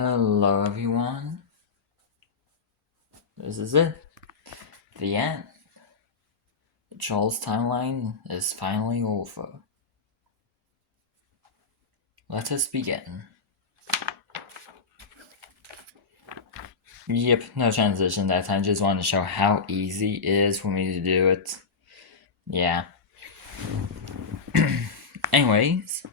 Hello, everyone. This is it. The end. The Charles timeline is finally over. Let us begin. Yep, no transition that time. Just want to show how easy it is for me to do it. Yeah. Anyways.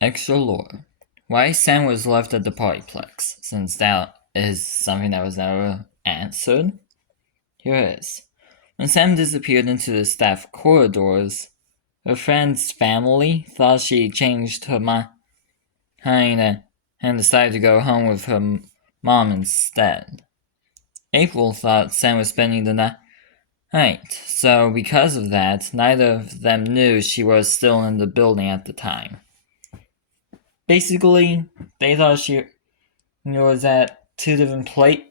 Extra lore. Why Sam was left at the Partyplex, since that is something that was never answered. Here it is. When Sam disappeared into the staff corridors, her friend's family thought she changed her mind and decided to go home with her mom instead. April thought Sam was spending the night, so because of that, neither of them knew she was still in the building at the time. Basically, they thought she was at two different places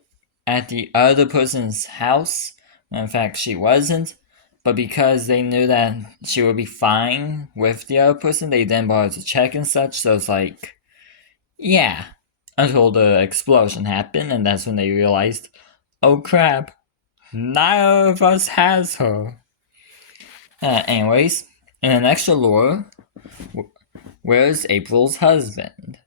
at the other person's house, when in fact she wasn't. But because they knew that she would be fine with the other person, they didn't bother to check and such. So it's like, yeah. Until the explosion happened, and that's when they realized, oh crap, neither of us has her. Anyways, in an extra lore, where's April's husband?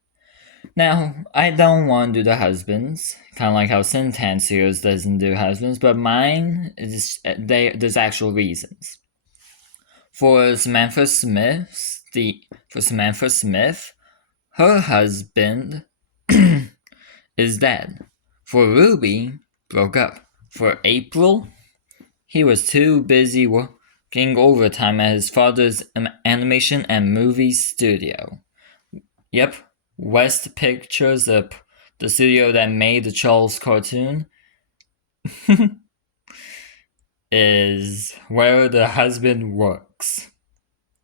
Now, I don't want to do the husbands, kind of like how Sintan Series doesn't do husbands, but mine is there's actual reasons. For Samantha Smith, her husband is dead. For Ruby, broke up. For April, he was too busy working overtime at his father's animation and movie studio. Yep. West Pictures, the studio that made the Charles cartoon, is where the husband works.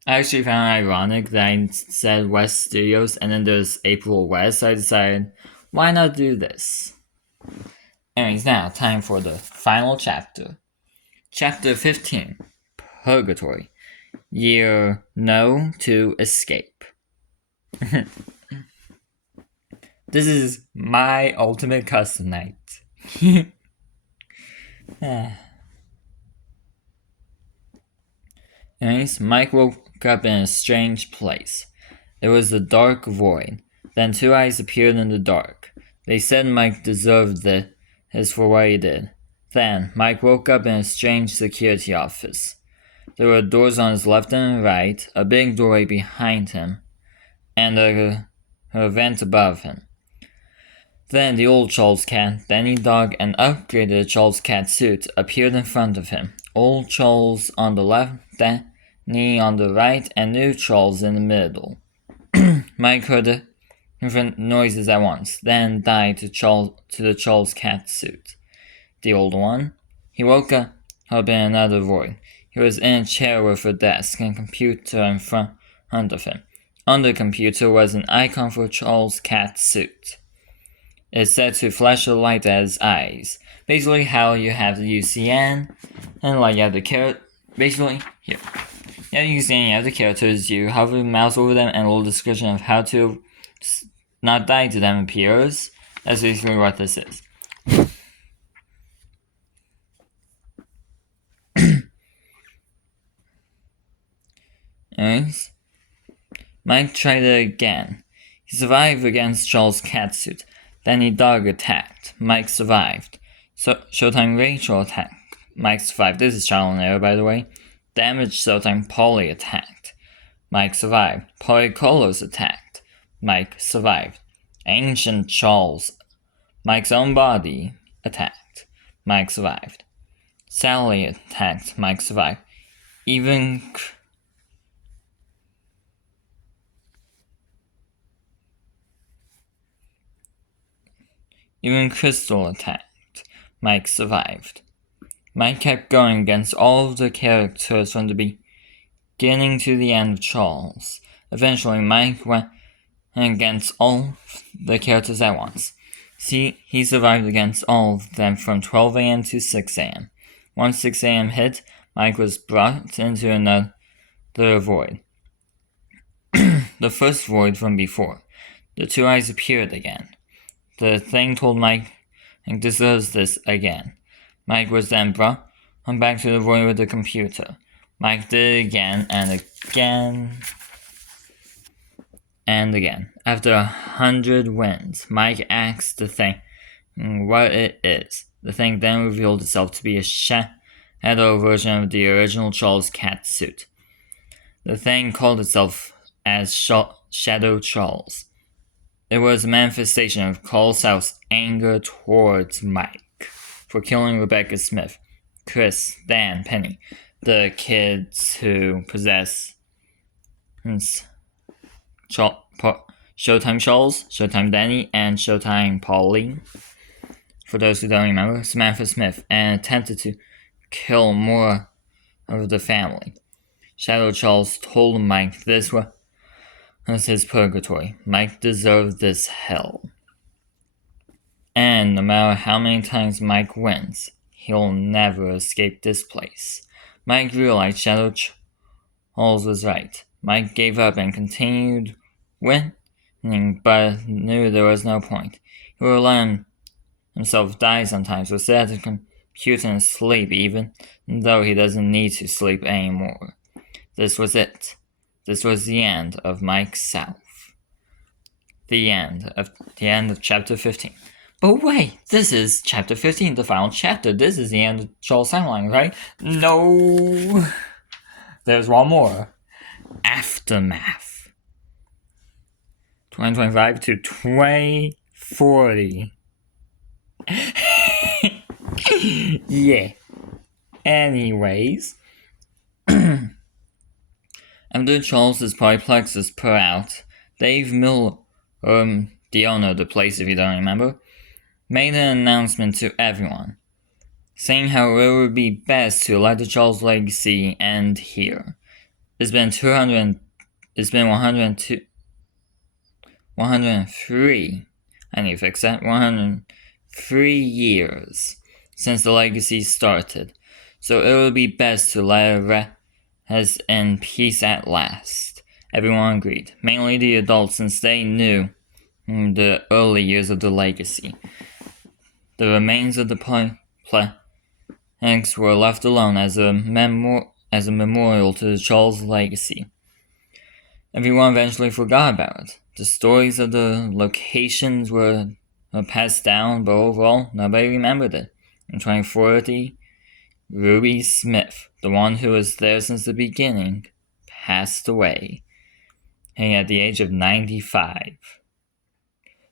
I actually found it ironic that I said West Studios and then there's April West, so I decided, why not do this? Anyways, now, time for the final chapter. Chapter 15, Purgatory. Year No to Escape. This is my ultimate custom night. Anyways, Mike woke up in a strange place. It was a dark void. Then two eyes appeared in the dark. They said Mike deserved this for what he did. Then, Mike woke up in a strange security office. There were doors on his left and right, a big doorway behind him, and a vent above him. Then the old Charles Cat, Danny Dog, and upgraded Charles Cat suit appeared in front of him. Old Charles on the left, Danny on the right, and new Charles in the middle. Mike heard different noises at once, then died to the Charles Cat suit. The old one. He woke up in another void. He was in a chair with a desk and computer in front of him. On the computer was an icon for Charles Cat suit. It's set to flash a light at his eyes. Basically how you have the UCN, and like you have the character, basically, here. You have the UCN, you have the characters, you hover the mouse over them, and a little description of how to not die to them appears. That's basically what this is. Anyways, Mike tried it again. He survived against Charles' catsuit. Danny Dog attacked. Mike survived. Showtime Rachel attacked. Mike survived. This is trial and error, by the way. Damaged Showtime Polly attacked. Mike survived. Polly Colos attacked. Mike survived. Ancient Charles, Mike's own body, attacked. Mike survived. Sally attacked. Mike survived. Even Crystal attacked. Mike survived. Mike kept going against all of the characters from the beginning to the end of Charles. Eventually, Mike went against all the characters at once. See, he survived against all of them from 12 a.m. to 6 a.m. Once 6 a.m. hit, Mike was brought into another void. The first void from before. The two eyes appeared again. The thing told Mike and deserves this again. Mike was then brought back to the void with the computer. Mike did it again and again and again. After 100 wins, Mike asked the thing what it is. The thing then revealed itself to be a shadow version of the original Charles cat suit. The thing called itself as Shadow Charles. It was a manifestation of Carl South's anger towards Mike for killing Rebecca Smith, Chris, Dan, Penny, the kids who possess Showtime Charles, Showtime Danny, and Showtime Pauline. For those who don't remember, Samantha Smith, and attempted to kill more of the family. Shadow Charles told Mike this was his purgatory. Mike deserved this hell. And no matter how many times Mike wins, he'll never escape this place. Mike realized Shadow Charles was right. Mike gave up and continued winning, but knew there was no point. He would let himself die sometimes, or sit at the computer and sleep, even though he doesn't need to sleep anymore. This was it. This was the end of Mike South. The end of chapter 15. But wait, this is chapter 15, the final chapter. This is the end of Charles' timeline, right? No. There's one more. Aftermath. 2025 to 2040. Yeah. Anyways. After Charles's Polyplexes put out, Dave Miller, the owner of the place if you don't remember, made an announcement to everyone, saying how it would be best to let the Charles legacy end here. It's been 103, I need to fix that, 103 years since the legacy started, so it would be best to let it rest in peace at last. Everyone agreed, mainly the adults, since they knew the early years of the legacy. The remains of the planks were left alone as a memorial to the Charles legacy. Everyone eventually forgot about it. The stories of the locations were passed down, but overall, nobody remembered it. In 2040, Ruby Smith, the one who was there since the beginning, passed away, and at the age of 95.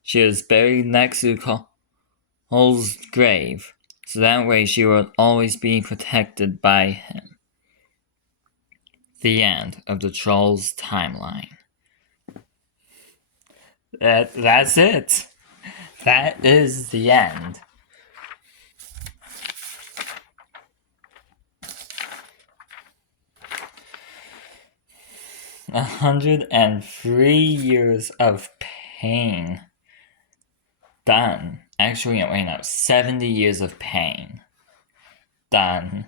She was buried next to Cole's grave, so that way she would always be protected by him. The end of the Charles timeline. That's it. That is the end. A 103 years of pain. Done. Actually, wait, no, 70 years of pain. Done.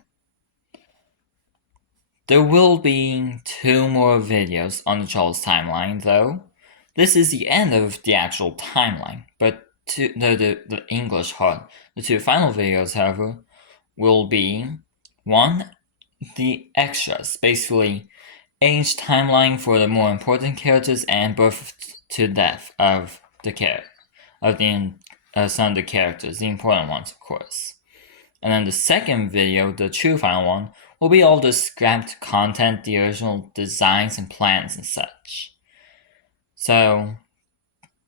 There will be 2 more videos on the Charles timeline, though. This is the end of the actual timeline, but the English part. The 2 final videos, however, will be 1, the extras, basically age timeline for the more important characters and birth to death of some of the characters, the important ones, of course. And then the second video, the true final one, will be all the scrapped content, the original designs and plans and such. So,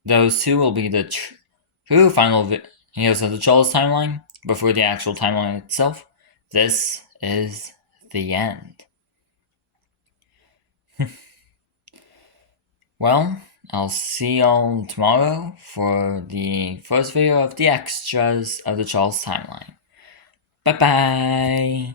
those 2 will be the true final videos of the Charles timeline, but for the actual timeline itself, this is the end. Well, I'll see y'all tomorrow for the first video of the extras of the Charles timeline. Bye-bye!